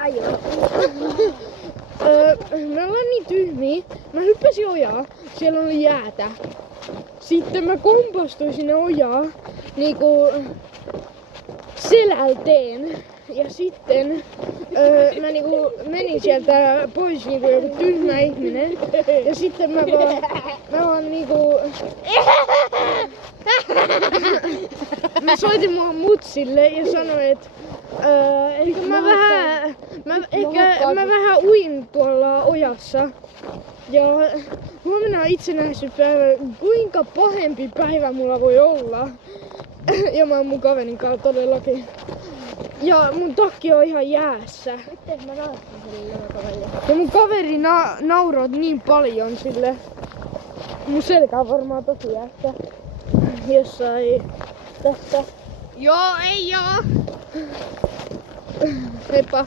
Ajo. Me ollaan niin tyhmiä. Mä hyppäsin ojaa, siellä oli jäätä. Sitten mä kompastuin sinne ojaa niinku selälteen. Ja sitten mä niinku menin sieltä pois niinku joku tyhmä ihminen. Ja sitten mä vaan niinku... Mä soitin mun mutsille ja sanoin, että ehkä mä vähän uin tuolla ojassa. Ja huomenna on itsenäisyyspäivä. Kuinka pahempi päivä mulla voi olla? Ja mä oon mun kaverin kanssa todellakin. Ja mun takki on ihan jäässä. Miten mä nautin sille kaverille? Ja mun kaveri nauroi niin paljon sille. Mun selkä on varmaan tosi jäässä. Jossain tässä. Joo, ei joo. Heippa.